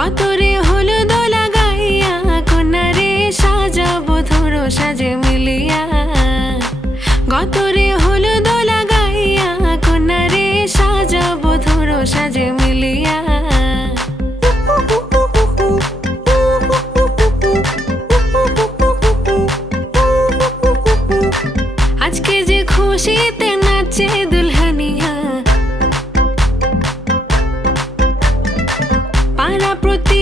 গতরে হলুদ লাগাইয়া, কন্যারে সাজাবো, ধরো সাজে মিলিয়া। গতরে হলুদ লাগাইয়া, কন্যারে সাজাবো, ধরো সাজে মিলিয়া। আজকে যে খুশিতে নাচে দুলহানিয়া